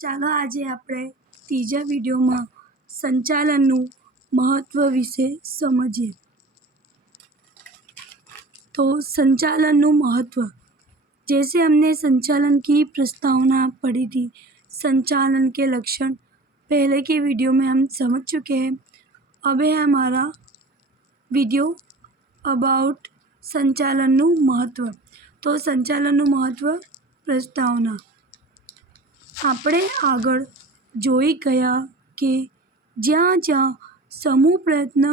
ચાલો આજે આપણે ત્રીજા વિડીયોમાં સંચાલનનું મહત્ત્વ વિશે સમજીએ। तो संचालन महत्व, जैसे हमने संचालन की प्रस्तावना पढ़ी थी, संचालन के लक्षण पहले के वीडियो में हम समझ चुके हैं। अब है हमारा वीडियो अबाउट संचालन महत्व। तो संचालन महत्व प्रस्तावना આપણે આગળ જોઈ ગયા કે જ્યાં જ્યાં સમૂહ પ્રયત્ન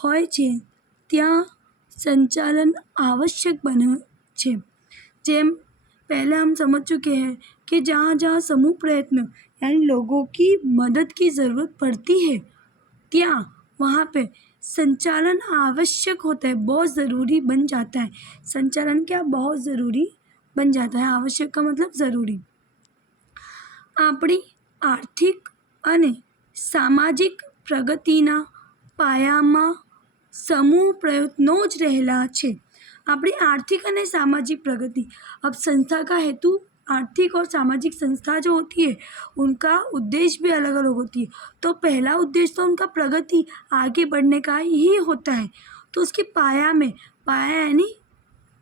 હોય છે ત્યાં संचालन आवश्यक बने छे। जेम पहले हम समझ चुके हैं कि जहाँ जहाँ समूह प्रयत्न यानी लोगों की मदद की ज़रूरत पड़ती है त्या वहाँ पे संचालन आवश्यक होता है, बहुत ज़रूरी बन जाता है। संचालन क्या बहुत ज़रूरी बन जाता है। आवश्यक का मतलब ज़रूरी। આપણી આર્થિક અને સામાજિક પ્રગતિના પાયામાં સમૂહ પ્રયત્નો જ રહેલા છે। આપણી આર્थिक અને સામાजिक प्रगति, अब संस्था का हेतु आर्थिक और सामाजिक संस्था जो होती है उनका उद्देश्य भी अलग अलग होती है। तो पहला उद्देश्य तो उनका प्रगति आगे बढ़ने का ही होता है। तो उसके पाया में, पाया यानी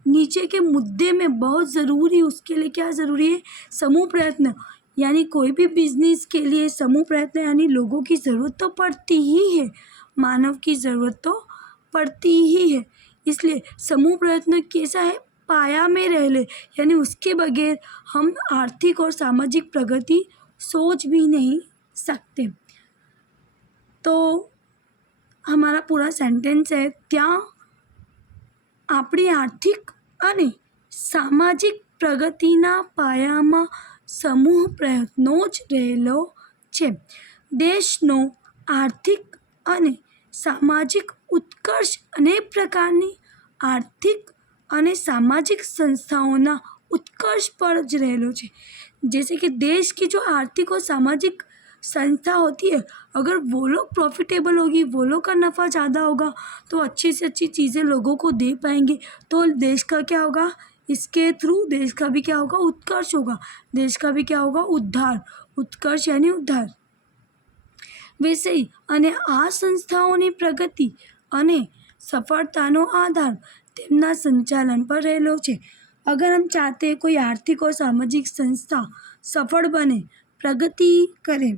नीचे के मुद्दे में बहुत ज़रूरी, उसके लिए क्या ज़रूरी है? समूह प्रयत्न। यानी कोई भी बिजनेस के लिए समूह प्रयत्न यानी लोगों की ज़रूरत तो पड़ती ही है, मानव की ज़रूरत तो पड़ती ही है। इसलिए समूह प्रयत्न कैसा है? पाया में रह ले, यानी उसके बगैर हम आर्थिक और सामाजिक प्रगति सोच भी नहीं सकते। तो हमारा पूरा सेंटेंस है, त्या आपणी आर्थिक अने सामाजिक प्रगतिना पायामां समूह प्रयत्नो ज रहेलो छे। देशनो आर्थिक अने सामाजिक उत्कर्ष अनेक प्रकारनी आर्थिक अने सामाजिक संस्थाओना उत्कर्ष पर ज रहेलो छे। जैसे कि देश की जो आर्थिक और सामाजिक संस्था होती है, अगर वो लोग प्रॉफिटेबल होगी, वो लोग का नफ़ा ज़्यादा होगा तो अच्छी से अच्छी चीज़ें लोगों को दे पाएंगे, तो देश का क्या होगा? इसके थ्रू देश का भी क्या होगा? उत्कर्ष होगा। देश का भी क्या होगा? उद्धार। उत्कर्ष यानी उद्धार। वैसे ही अने आ संस्थाओनी प्रगति अने सफलतानो आधार तेमना संचालन पर रहेलो छे। अगर हम चाहते हैं कोई आर्थिक और सामाजिक संस्था सफल बने, प्रगति करे,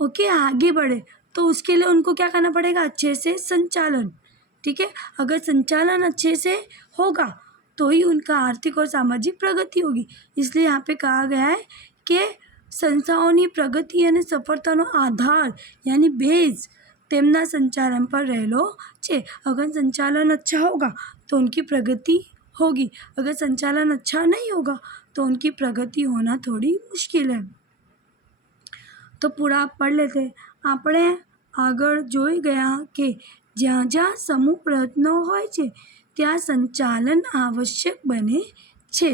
ओके, आगे बढ़े, तो उसके लिए उनको क्या करना पड़ेगा? अच्छे से संचालन। ठीक है, अगर संचालन अच्छे से होगा तो ही उनका आर्थिक और सामाजिक प्रगति होगी। इसलिए यहाँ पे कहा गया है कि संस्थाओं प्रगति और सफलतानो आधार यानी बेज तेमना संचालन पर रहेलो छे। अगर संचालन अच्छा होगा तो उनकी प्रगति होगी, अगर संचालन अच्छा नहीं होगा तो उनकी प्रगति होना थोड़ी मुश्किल है। तो पूरा आप पढ़ लेते। आपणे आगळ जोई गया कि ज्यां ज्यां समूह प्रयत्नो होय छे त्यां संचालन आवश्यक बने छे।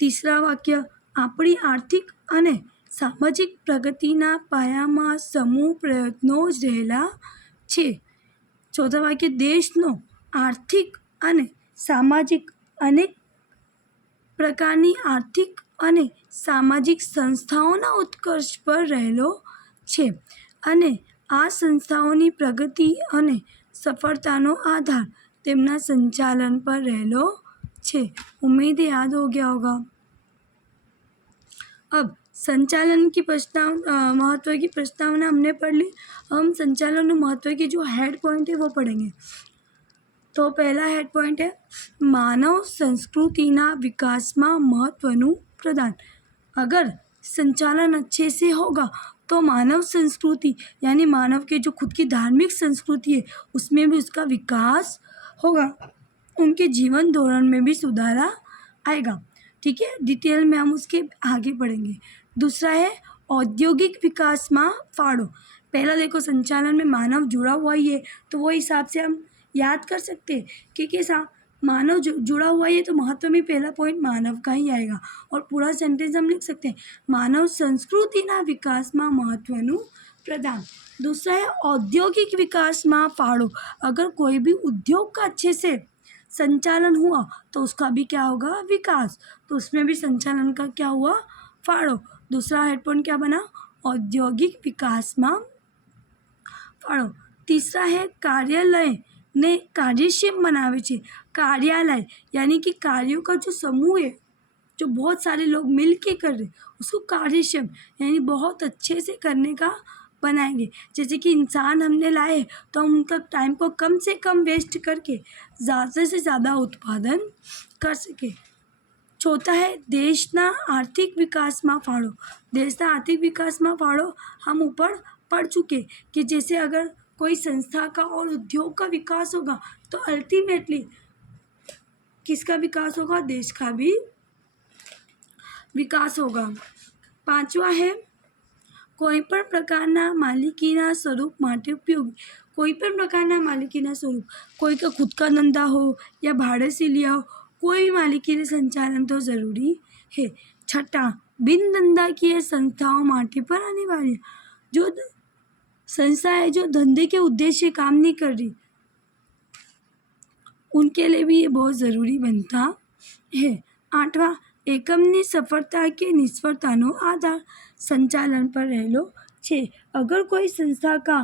तीसरा वाक्य, आपणी आर्थिक अने सामाजिक प्रगतिना पायामां समूह प्रयत्नो ज रहेला छे। चौथा वाक्य, देशनो आर्थिक अने सामाजिक अनेक प्रकारनी आर्थिक अने सामाजिक संस्थाओना उत्कर्ष पर रहेलो छे अने आ संस्थाओनी प्रगति अने सफलतानो आधार तेमना संचालन पर रहेलो छे। उम्मीद है याद हो गया होगा। अब संचालन की महत्व की प्रस्तावना हमने पढ़ ली। हम संचालन महत्व के जो हेड पॉइंट है वो पढ़ेंगे। तो पहला हेड पॉइंट है मानव संस्कृतिना विकासमां महत्वनुं प्रदान। अगर संचालन अच्छे से होगा तो मानव संस्कृति यानी मानव के जो खुद की धार्मिक संस्कृति है उसमें भी उसका विकास होगा, उनके जीवन धोरण में भी सुधारा आएगा। ठीक है, डिटेल में हम उसके आगे पढ़ेंगे। दूसरा है औद्योगिक विकास में फाड़ो। पहला देखो, संचालन में मानव जुड़ा हुआ ही है तो वो हिसाब से हम याद कर सकते हैं कि कैसा मानव जुड़ा हुआ है, तो महत्व में पहला पॉइंट मानव का ही आएगा और पूरा सेंटेंस हम लिख सकते हैं, मानव संस्कृतिना विकास में महत्वनुं प्रदान। दूसरा है औद्योगिक विकास में फाड़ो। अगर कोई भी उद्योग का अच्छे से संचालन हुआ तो उसका भी क्या होगा? विकास। तो उसमें भी संचालन का क्या हुआ? फाड़ो। दूसरा हेड पॉइंट क्या बना, औद्योगिक विकास में फाड़ो। तीसरा है कार्यालय ने कार्यक्षम बनावे छे। कार्यालय यानी कि कार्यों का जो समूह है, जो बहुत सारे लोग मिल के कर रहे, उसको कार्यक्षम यानी बहुत अच्छे से करने का बनाएंगे। जैसे कि इंसान हमने लाए तो हम उनका टाइम को कम से कम वेस्ट करके ज़्यादा से ज़्यादा उत्पादन कर सके। चौथा है देशना आर्थिक विकास में फाड़ो। देशना आर्थिक विकास में फाड़ो हम ऊपर पढ़ चुके कि जैसे अगर कोई संस्था का और उद्योग का विकास होगा तो अल्टीमेटली किसका विकास होगा, देश का भी विकास होगा। पांचवा है कोईपण प्रकारना मालिकीना स्वरूप माटे उपयोगी। कोईपण प्रकारना मालिकीना स्वरूप, कोई का खुद का धंधा हो या भाड़े से लिया हो, कोई भी मालिकी संचालन तो जरूरी है। छठा बिन धंधाकीय संस्थाओं माटे पर अनिवार्य। जो संस्था है जो धंधे के उद्देश्य काम नहीं कर रही, उनके लिए भी ये बहुत ज़रूरी बनता है। आठवां एकमनी सफलता के निष्फળતાનો आधार संचालन पर રહેલો છે। अगर कोई संस्था का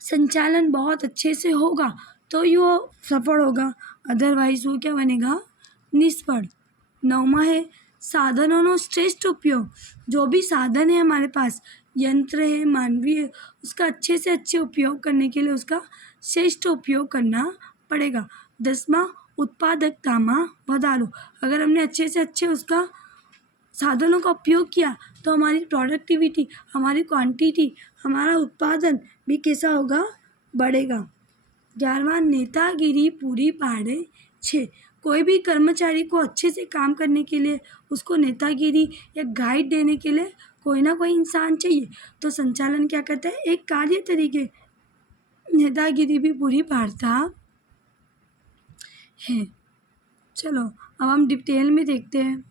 संचालन बहुत अच्छे से होगा तो ही वो सफल होगा, अदरवाइज वो क्या बनेगा, निष्फल। नौमा है साधनों श्रेष्ठ उपयोग। जो भी साधन है हमारे पास, यंत्र है, मानवीय है, उसका अच्छे से अच्छे उपयोग करने के लिए उसका श्रेष्ठ उपयोग करना पड़ेगा। 10वां उत्पादकता में वधारो। अगर हमने अच्छे से अच्छे उसका साधनों का उपयोग किया तो हमारी प्रोडक्टिविटी, हमारी क्वांटिटी, हमारा उत्पादन भी कैसा होगा, बढ़ेगा। 11वां नेतागिरी पूरी पाड़े छे। कोई भी कर्मचारी को अच्छे से काम करने के लिए उसको नेतागिरी या गाइड देने के लिए कोई ना कोई इंसान चाहिए। तो संचालन क्या करता है, एक कार्य तरीके नेतागिरी भी पूरी पाड़ता है। चलो अब हम डिटेल में देखते हैं।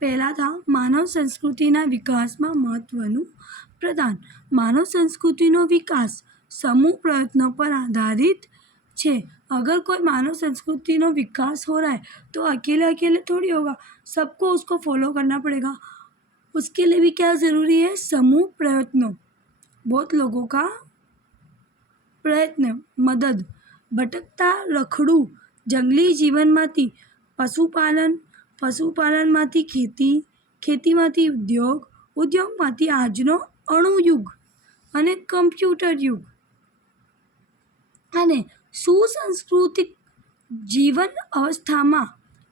पहला था मानव संस्कृतिना विकासમાં મહત્વનું પ્રદાન। मानव संस्कृतिનો विकास समूह प्रयत्नों पर आधारित छे। अगर कोई मानव संस्कृतिनो विकास हो रहा है तो अकेले अकेले थोड़ी होगा, सबको उसको फॉलो करना पड़ेगा। उसके लिए भी क्या ज़रूरी है, समूह प्रयत्नों, बहुत लोगों का प्रयत्न, मदद। भटकता रखड़ू जंगली जीवनमांथी पशुपालन, पशुपालनमांथी खेती, खेतीमांथी उद्योग, उद्योगमांथी આજનો અણુયુગ અને કમ્પ્યુટર યુગ અને સુસાંસ્કૃતિક જીવન અવસ્થામાં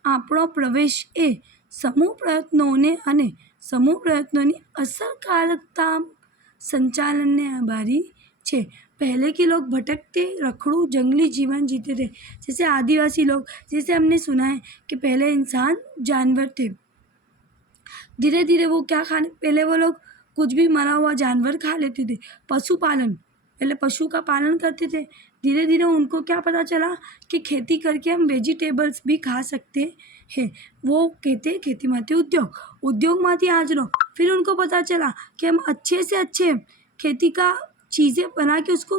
આપણો પ્રવેશ એ સમૂહ પ્રયત્નોને અને સમૂહ પ્રયત્નોની અસરકારકતા संचालन ने आभारी छे। पहले के लोग भटकते रखड़ू जंगली जीवन जीते थे, जैसे आदिवासी लोग, जैसे हमने सुना है कि पहले इंसान जानवर थे, धीरे धीरे वो क्या खाने, पहले वो लोग कुछ भी मरा हुआ जानवर खा लेते थे। पशुपालन, पहले पशु का पालन करते थे, धीरे धीरे उनको क्या पता चला कि खेती करके हम वेजिटेबल्स भी खा सकते हैं, वो कहते खेती माती उद्योग, उद्योग माती આજનો। फिर उनको पता चला कि हम अच्छे से अच्छे खेती का चीज़ें बना के उसको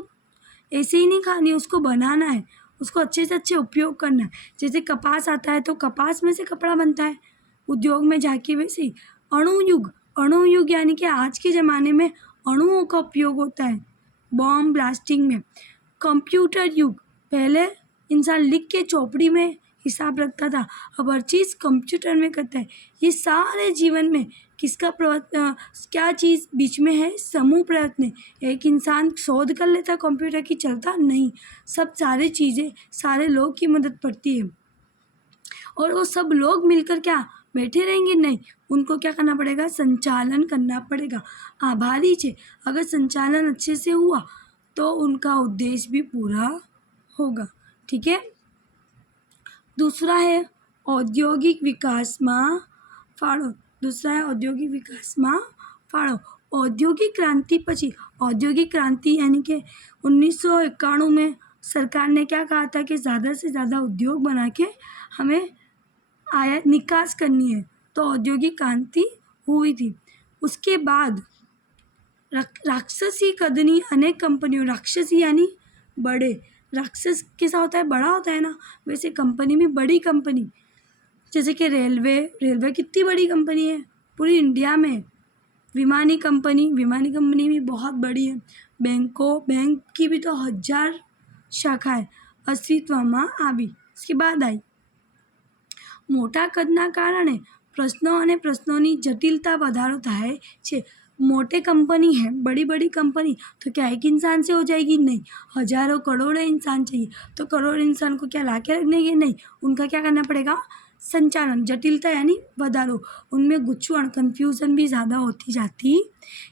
ऐसे ही नहीं खानी, उसको बनाना है, उसको अच्छे से अच्छे उपयोग करना है। जैसे कपास आता है तो कपास में से कपड़ा बनता है, उद्योग में जाके वैसे ही। अणुयुग, अणुयुग यानी कि आज के ज़माने में अणुओं का उपयोग होता है बॉम्ब ब्लास्टिंग में। कंप्यूटर युग, पहले इंसान लिख के चौपड़ी में हिसाब रखता था, अब हर चीज़ कंप्यूटर में करता है। ये सारे जीवन में किसका क्या चीज़ बीच में है, समूह प्रयत्न। एक इंसान शोध कर लेता कंप्यूटर की, चलता नहीं, सब सारे चीज़ें सारे लोग की मदद पड़ती है। और वो सब लोग मिलकर क्या बैठे रहेंगे, नहीं, उनको क्या करना पड़ेगा, संचालन करना पड़ेगा। आभारी छे, अगर संचालन अच्छे से हुआ तो उनका उद्देश्य भी पूरा होगा। ठीक है। दूसरा है औद्योगिक विकास में फाड़ो। दूसरा है औद्योगिक विकास में फाड़ो। औद्योगिक क्रांति पछी, औद्योगिक क्रांति यानी कि 1991 में सरकार ने क्या कहा था कि ज़्यादा से ज़्यादा उद्योग बना के हमें आयात निकास करनी है, तो औद्योगिक क्रांति हुई थी। उसके बाद राक्षसी कदनी अनेक कंपनियों, राक्षसी यानी बड़े, राक्षस कैसा होता है, बड़ा होता है ना, वैसे कंपनी में बड़ी कंपनी जैसे कि रेलवे कितनी बड़ी कंपनी है पूरी इंडिया में। विमानी कंपनी भी बहुत बड़ी है। बैंक की भी तो 1000 શાખાએ અસ્તિત્વમાં આવી। इसके बाद आई મોટા કદના કારણે પ્રશ્નો અને પ્રશ્નોની જટિલતા વધારો થાય છે। मोटे कंपनी है, बड़ी बड़ी कंपनी, तो क्या एक इंसान से हो जाएगी? नहीं, हजारों करोड़ों इंसान चाहिए। तो करोड़ इंसान को क्या ला के रखने के? नहीं, उनका क्या करना पड़ेगा? संचालन, जटिलता यानी વધારો, उनमें गुच्छवण कन्फ्यूजन भी ज़्यादा होती जाती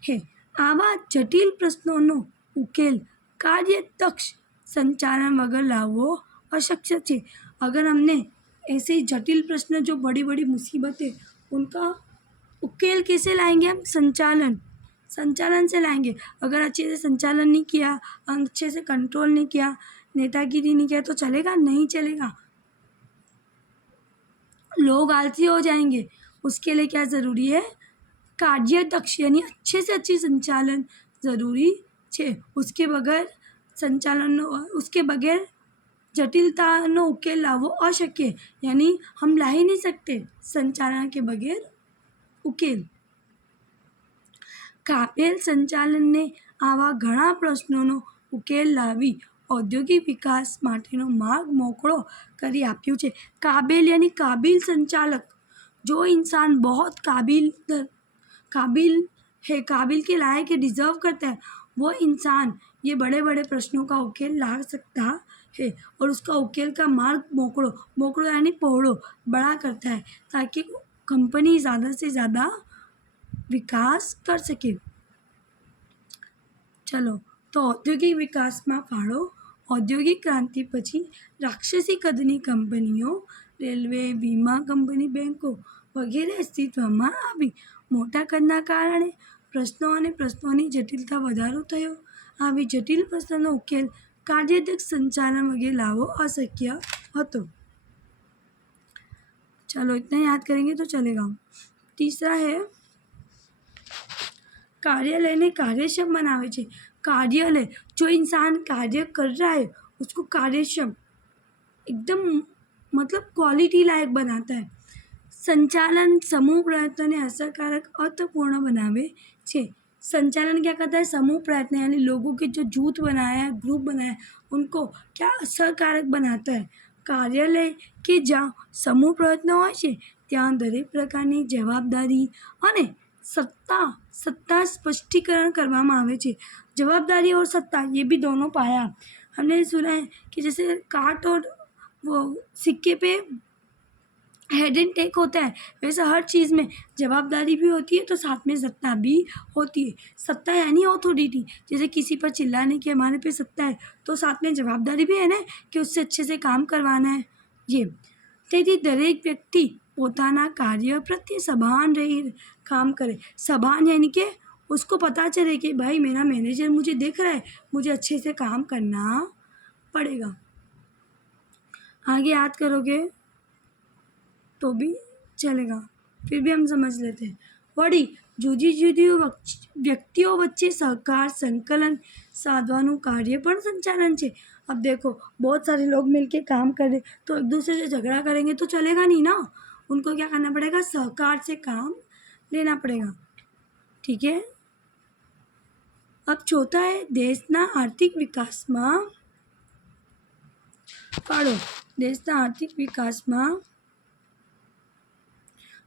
है। आवा जटिल प्रश्नों उकेल कार्यदक्ष संचालन वगैरह लावो अशक्य है। अगर हमने ऐसे जटिल प्रश्न, जो बड़ी बड़ी मुसीबतें, उनका उकेल कैसे लाएंगे? हम संचालन से लाएंगे। अगर अच्छे से संचालन नहीं किया, अच्छे से कंट्रोल नहीं किया, नेतागिरी नहीं किया, तो चलेगा? नहीं चलेगा, लोग आलसी हो जाएंगे। उसके लिए क्या ज़रूरी है? कार्यदक्ष यानी अच्छे से अच्छी संचालन ज़रूरी है। उसके बगैर जटिलताનો उकेल लावो अशक्य, यानी हम ला ही नहीं सकते संचालन के बगैर उकेल। કાબેલ સંચાલનને આવા ઘણા પ્રશ્નોનો ઉકેલ લાવી ઔદ્યોગિક વિકાસ માટેનો માર્ગ મોકળો કરી આપ્યો છે। કાબેલ यानी काबिल संचालक, जो इंसान बहुत काबिल है, काबिल के लायक है, डिज़र्व करता है, वो इंसान ये बड़े बड़े प्रश्नों का उकेल ला सकता है और उसका उकेल का मार्ग मोकड़ो यानी पहुड़ो बड़ा करता है, ताकि कंपनी ज़्यादा से ज़्यादा विकास कर सके। चलो, तो औद्योगिक विकास में फाड़ो। औद्योगिक क्रांति पछी राक्षसी कदनी कंपनीओ, रेलवे, वीमा कंपनी, बैंकों वगैरह अस्तित्व में आई। मोटा कदना कारणे प्रश्नों और प्रश्नों जटिलता वधारो थयो। આવી जटिल प्रश्नों उकेल कार्यदक्ष संचालन वगैरह लावो अशक्य हतो। चलो, इतना याद करेंगे तो चलेगा। तीसरा है कार्यालय ने कार्यक्षम बनावे छे। कार्यालय, जो इंसान कार्य कर रहा है उसको कार्यक्षम, एकदम मतलब क्वालिटी लायक बनाता है। संचालन समूह प्रयत्न ने असरकारक अर्थपूर्ण बनावे छे। संचालन क्या करता है? समूह प्रयत्न यानी लोगों के जो जूथ बनाया है, ग्रुप बनाया है, उनको क्या असरकारक बनाता है। कार्यालय के जहाँ समूह प्रयत्न होय छे ત્યાં દરેક પ્રકારની જવાબદારી અને सत्ता स्पष्टीकरण करवामां आवे छे। जवाबदारी और सत्ता, ये भी दोनों पाया। हमने सुना है कि जैसे काट और वो सिक्के पे हेड एंड टेक होता है, वैसे हर चीज़ में जवाबदारी भी होती है तो साथ में सत्ता भी होती है। सत्ता यानी ऑथोरिटी, जैसे किसी पर चिल्लाने की हमारे पे सत्ता है तो साथ में जवाबदारी भी है ना कि उससे अच्छे से काम करवाना है। ये તેથી દરેક વ્યક્તિ પોતાના कार्य प्रत्ये सभान रही काम करे। सभान यानी कि उसको पता चले कि भाई मेरा मैनेजर मुझे देख रहा है, मुझे अच्छे से काम करना पड़ेगा। आगे याद करोगे तो भी चलेगा, फिर भी हम समझ लेते हैं। वड़ी જુદી જુદી વ્યક્તિઓ વચ્ચે સહકાર સંકલન સાધવાનું कार्य પણ संचालन છે। अब देखो, बहुत सारे लोग मिलके काम कर रहे तो एक दूसरे से झगड़ा करेंगे तो चलेगा नहीं ना, उनको क्या करना पड़ेगा? सहकार से काम लेना पड़ेगा। ठीक है। अब चौथा है देशना आर्थिक विकास में फाड़ो। देशना आर्थिक विकास में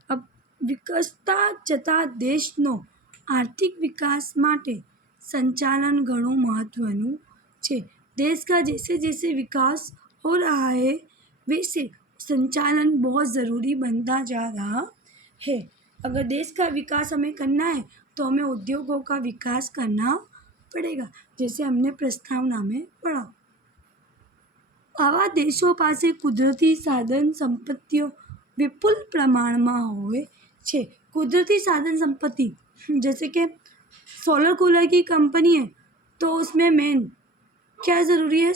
अब विकसता जता देशनो आर्थिक विकास माटे संचालन घणुं महत्वनुं छे। देश का जैसे जैसे विकास हो रहा है वैसे संचालन बहुत ज़रूरी बनता जा रहा है। अगर देश का विकास हमें करना है तो हमें उद्योगों का विकास करना पड़ेगा, जैसे हमने प्रस्तावना में पढ़ा। आवा देशों पासे कुदरती साधन संपत्तियों विपुल प्रमाण में होवे छे। कुदरती साधन संपत्ति, जैसे कि सोलर कूलर की कंपनी है तो उसमें मेन क्या ज़रूरी है?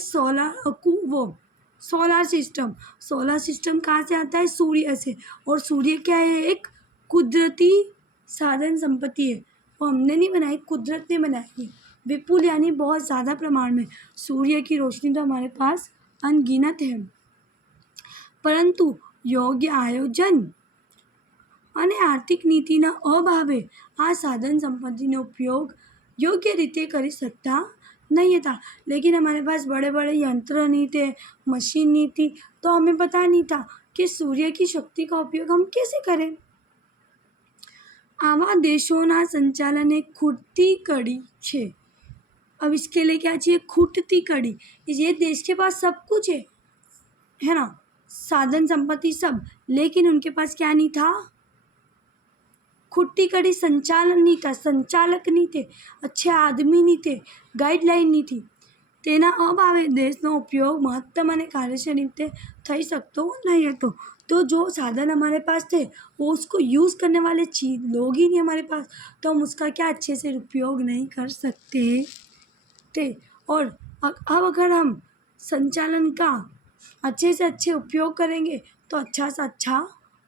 सोलार सिस्टम कहाँ से आता है? सूर्य से। और सूर्य क्या है? एक कुदरती साधन संपत्ति है, वो हमने नहीं बनाई, कुदरत ने बनाई है। विपुल यानी बहुत ज़्यादा प्रमाण में। सूर्य की रोशनी तो हमारे पास अनगिनत है, परंतु યોગ્ય આયોજન અને આર્થિક નીતિના અભાવે આ સાધन संपत्ति उपयोग योग्य रीते कर सकता नहीं था। लेकिन हमारे पास बड़े बड़े यंत्र नहीं थे, मशीन नहीं थी, तो हमें पता नहीं था कि सूर्य की शक्ति का उपयोग हम कैसे करें। आवा देशोना संचालन एक खूटती कड़ी है। अब इसके लिए क्या चाहिए? खूटती कड़ी। ये देश के पास सब कुछ है ना, साधन संपत्ति सब, लेकिन उनके पास क्या नहीं था? खुट्टी कड़ी संचालन नहीं था, संचालक नहीं थे, अच्छे आदमी नहीं थे, गाइडलाइन नहीं थी। तेना अभावे देशનો ઉપયોગ મહત્તમ અને કાર્યક્ષમ રીતે થઈ શકતો नहीं હતો। तो जो साधन हमारे पास थे वो उसको यूज़ करने वाले चीज लोग ही नहीं हमारे पास, तो हम उसका क्या अच्छे से उपयोग नहीं कर सकते थे। और अब अगर हम संचालन का अच्छे से अच्छे उपयोग करेंगे तो अच्छा से अच्छा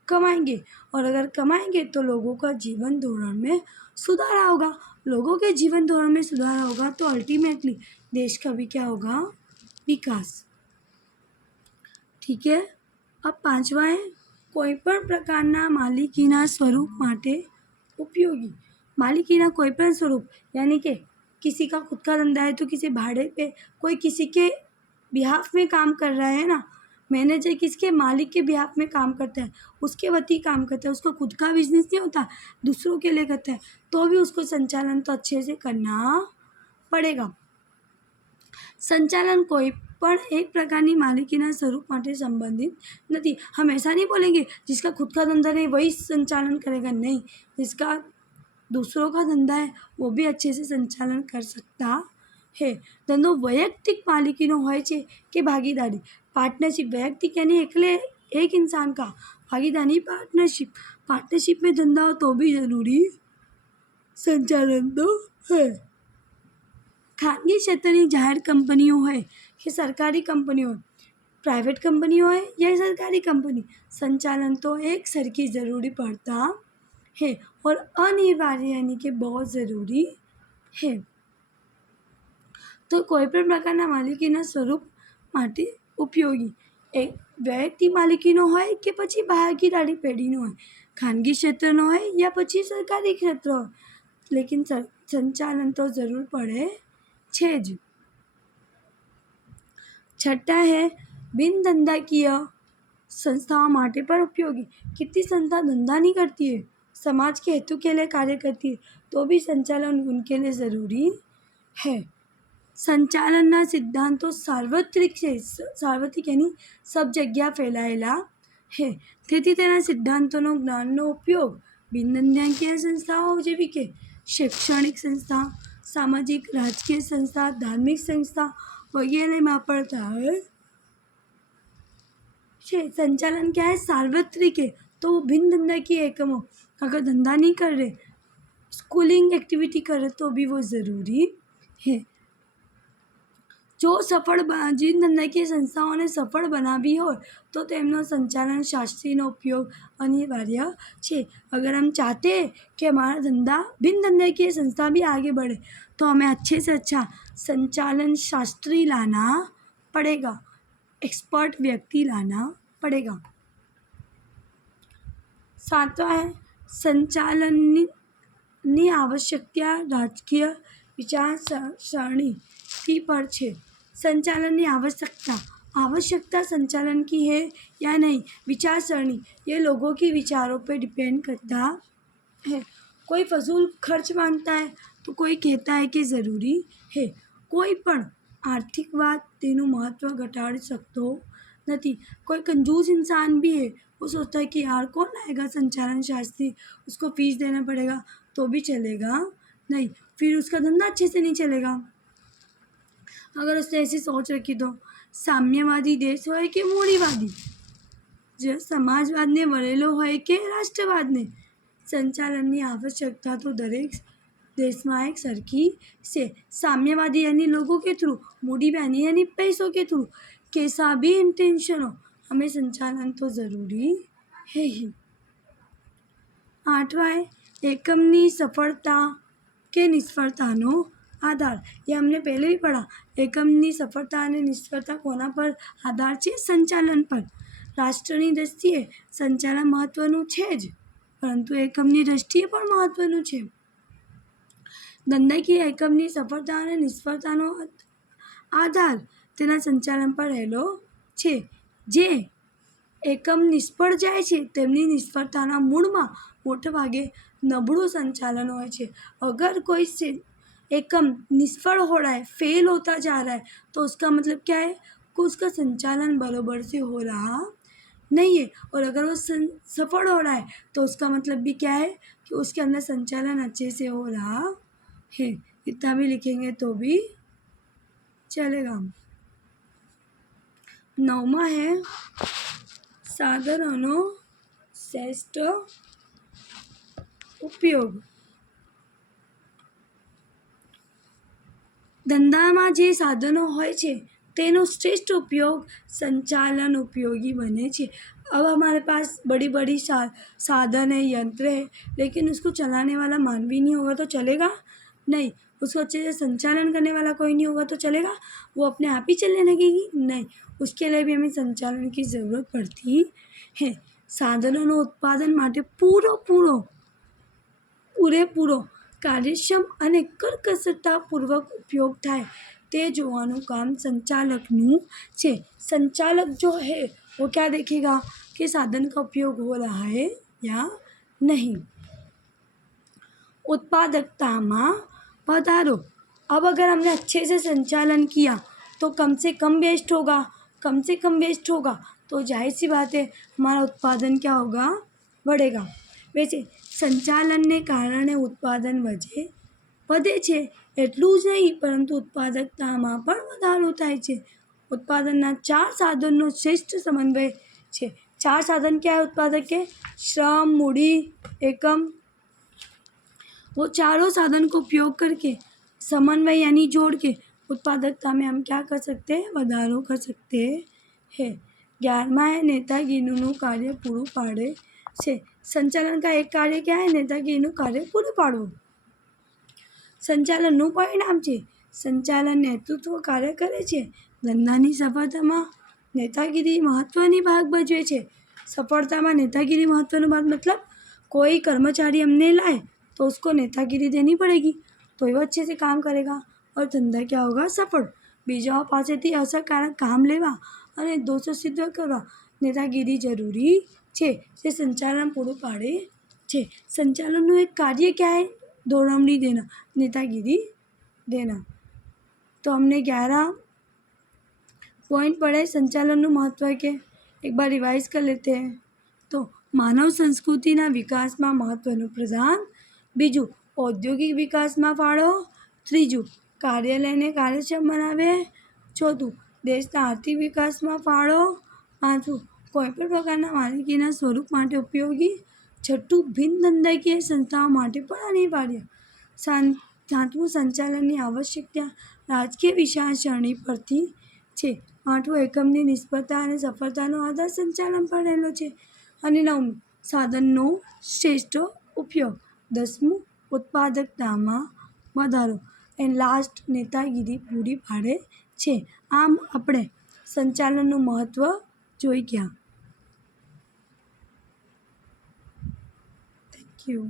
कमाएंगे, और अगर कमाएंगे तो लोगों का जीवन धोरण में सुधार होगा। लोगों के जीवन धोरण में सुधार होगा तो अल्टीमेटली देश का भी क्या होगा? विकास। ठीक है। अब पांचवा है कोईपण प्रकारना मालिकीना स्वरूप माटे उपयोगी। मालिकीना कोईपण स्वरूप यानी कि किसी का खुद का धंधा है तो किसी भाड़े पे, कोई किसी के बिहाफ में काम कर रहा है ना, मैनेजर किसके? मालिक के बिहाफ में काम करता है, उसके वती काम करता है, उसको खुद का बिजनेस नहीं होता, दूसरों के लिए करता है, तो भी उसको संचालन तो अच्छे से करना पड़ेगा। संचालन कोई पर एक प्रकारनी मालिकीना स्वरूप माटे संबंधित नहीं। हम ऐसा नहीं बोलेंगे जिसका खुद का धंधा नहीं वही संचालन करेगा, नहीं, जिसका दूसरों का धंधा है वो भी अच्छे से संचालन कर सकता है। धंधो वैयक्तिक मालिकीनो होय छे कि भागीदारी, पार्टनरशिप। वैयक्तिक यानी एकले एक इंसान का, भागीदारी पार्टनरशिप। पार्टनरशिप में धंधा हो तो भी जरूरी संचालन तो है। खानगी क्षेत्रनी जाहिर कंपनीओ है कि सरकारी कंपनीओ, प्राइवेट कंपनी हो या सरकारी कंपनी, संचालन तो एक सरखी ज़रूरी पड़ता है और अनिवार्य यानी कि बहुत ज़रूरी है। तो कोईपण प्रकारना मालिकीना स्वरूप माटे उपयोगी एक व्यक्ति मालिकीनो होय कि पछी भागीदारी पेढ़ीनो होय, खानगी क्षेत्रनो होय या पछी सरकारी क्षेत्र होय, लेकिन संचालन तो जरूर पड़े छे ज। छठा है बिन धंधाकीय संस्थाओं माटे पर उपयोगी। कितनी संस्था धंधा नहीं करती है, समाज के हेतु के लिए कार्य करती है, तो भी संचालन उनके लिए ज़रूरी है। संचालनना सिद्धांतों सार्वत्रिक है, सार्वत्रिक यानी सब जग्या फैलायेला है, તેથી તેના સિદ્ધાંતોનો જ્ઞાનનો ઉપયોગ બિનધંધાકીય સંસ્થાઓ જેવી કે શૈક્ષણિક સંસ્થા, સામાજિક રાજકીય સંસ્થા, ધાર્મિક સંસ્થા વગેરેમાં પણ થાય છે। संचालन क्या है? सार्वत्रिक है, तो वो भिन्न धंधाकीय एकमों अगर धंधा नहीं कर रहे, स्कूलिंग एक्टिविटी कर रहे तो भी वो ज़रूरी है। जो सफल जिन धंधाकीय संस्थाओं ने सफल बनावी हो तो तेमनो संचालन शास्त्रीनो उपयोग अनिवार्य है। अगर हम चाहते हैं कि हमारा धंधा भिन्न धंधाकीय संस्था भी आगे बढ़े तो हमें अच्छे से अच्छा संचालन शास्त्री लाना पड़ेगा, एक्सपर्ट व्यक्ति लाना पड़ेगा। सातवां है संचालननी आवश्यकता राजकीय विचारसरणी की पर छे। संचालन की आवश्यकता संचालन की है या नहीं, विचारसरणी ये लोगों की विचारों पे डिपेंड करता है। कोई फजूल खर्च मानता है तो कोई कहता है कि ज़रूरी है। कोई पण आर्थिकवाद तेनु महत्व घटाड़ी सकतो नहीं। कोई कंजूस इंसान भी है, वो सोचता है कि यार कौन लाएगा संचालन शास्त्री, उसको फीस देना पड़ेगा तो भी चलेगा नहीं, फिर उसका धंधा अच्छे से नहीं चलेगा। अगर उसने ऐसी सोच रखी तो साम्यवादी देश होय कि मूડીवादी, जो समाजवाद ने वरेलो होय कि राष्ट्रवाद ने, संचालननी आवश्यकता तो दरेक देशમાં एक सरखी से। साम्यवादी यानी लोगों के थ्रू, मूડીवादी यानी पैसों के थ्रू, कैसा भी इंटेंशन हो हमें संचालन तो ज़रूरी है ही। आठवां है एकमनी सफलता के निष्फलतानो आधार। ये हमने पहले भी पढ़ा, एकमनी सफलता और निष्फलता कोना पर आधार छे? संचालन पर। રાષ્ટ્રની દ્રષ્ટિએ સંચાલન મહત્ત્વનું છે જ, પરંતુ એકમની દ્રષ્ટિએ પણ મહત્ત્વનું છે. ધંધાકીય એકમની સફળતા અને નિષ્ફળતાનો આધાર તેના સંચાલન પર રહેલો છે. જે એકમ નિષ્ફળ જાય છે તેમની નિષ્ફળતાના મૂળમાં મોટેભાગે નબળું संचालन હોય છે. अगर कोई एकम निष्फल हो रहा है, फेल होता जा रहा है, तो उसका मतलब क्या है कि उसका संचालन बराबर से हो रहा नहीं है. और अगर वो सफल हो रहा है तो उसका मतलब भी क्या है कि उसके अंदर संचालन अच्छे से हो रहा है. इतना भी लिखेंगे तो भी चलेगा. 9वां है साधनों श्रेष्ठ ઉપયોગ. ધંધામાં જે સાધનો હોય છે તેનો श्रेष्ठ उपयोग संचालन उपयोगी बने छे. अब हमारे पास बड़ी बड़ी साधन है, यंत्र है, लेकिन उसको चलाने वाला मानवी नहीं होगा तो चलेगा नहीं. उसको अच्छे से संचालन करने वाला कोई नहीं होगा तो चलेगा. वो अपने आप ही चलने लगेगी नहीं. उसके लिए भी हमें संचालन की ज़रूरत पड़ती है. સાધનોનો ઉત્પાદન માટે પૂરેપૂરો કાર્યક્ષમ અને કરકસરતાપૂર્વક ઉપયોગ થાય તે જોવાનું કામ संचालकનું છે. संचालक जो है वो क्या देखेगा कि साधन का उपयोग हो रहा है या नहीं. उत्पादकताમાં વધારો. अब अगर हमने अच्छे से संचालन किया तो कम से कम वेस्ट होगा, तो जाहिर सी बात है हमारा उत्पादन क्या होगा, बढ़ेगा. वैसे संचालनने कारणे उत्पादन વધે છે એટલું જ નહીં, પરંતુ ઉત્પાદકતામાં પણ વધારો થાય છે. उत्पादनના 4 साधनों श्रेष्ठ समन्वय છે. 4 साधन क्या है उत्पादक के? श्रम, मूड़ी, एकम. वो चारों साधन को उपयोग करके समन्वय यानी जोड़ के उत्पादकता में हम क्या कर सकते हैं, વધારો कर सकते हैं. 11वां है नेतागिरीનું કાર્ય પૂરું પાડે છે. संचालन का एक कार्य क्या है? नेतागिरीનું કાર્ય પૂરું પાડવું. સંચાલનનું પરિણામ છે. સંચાલન નેતૃત્વ કાર્ય કરે છે. ધંધાની સફળતામાં नेतागिरी महत्वनी भाग भजवे છે. सफलता में नेतागिरी महत्वनो भाग मतलब कोई कर्मचारी हमने लाए तो उसको नेतागिरी देनी पड़ेगी, तो वो अच्छे से काम करेगा और धंधा क्या होगा, सफल. बीजाओ पासेथी असरकारक काम लेवा अने दोषो सिद्ध करवा नेतागिरी जरूरी है. जे संचालन पूरुं पाड़े छे. संचालनનું एक कार्य क्या है? दोरमणी देना, नेतागिरी देना. तो हमने 11 पॉइंट पढ़े संचालनનું महत्व के. एक बार रिवाइज कर लेते हैं. तो मानव संस्कृतिना विकासमां महत्वનું प्रदान. बीजું औद्योगिक विकासमां फाळो. त्रीजुं कार्यालयने कार्यक्षम बनावे. चौथुं देशना आर्थिक विकासमां फाळो. पांचमुं कोईपण प्रकारना मालिकीना स्वरूप माटे उपयोगी. छठ्ठुं भिन्न धंधाकीय संस्थाओं माटे पण अनिवार्य. सातमुं संचालननी आवश्यकता राजकीय विचारसरणी परथी छे. आठमुं एकमनी निष्फळता अने सफळतानो आधार संचालन पर रहेलो छे. अने 9मुं साधननो श्रेष्ठ उपयोग. 10मुं उत्पादकतामां વધારો. एंड लास्ट नेतागिरी पूरी पाड़े छे. आम आपणे संचालनનું મહત્વ જોઈ ગયા. Thank you.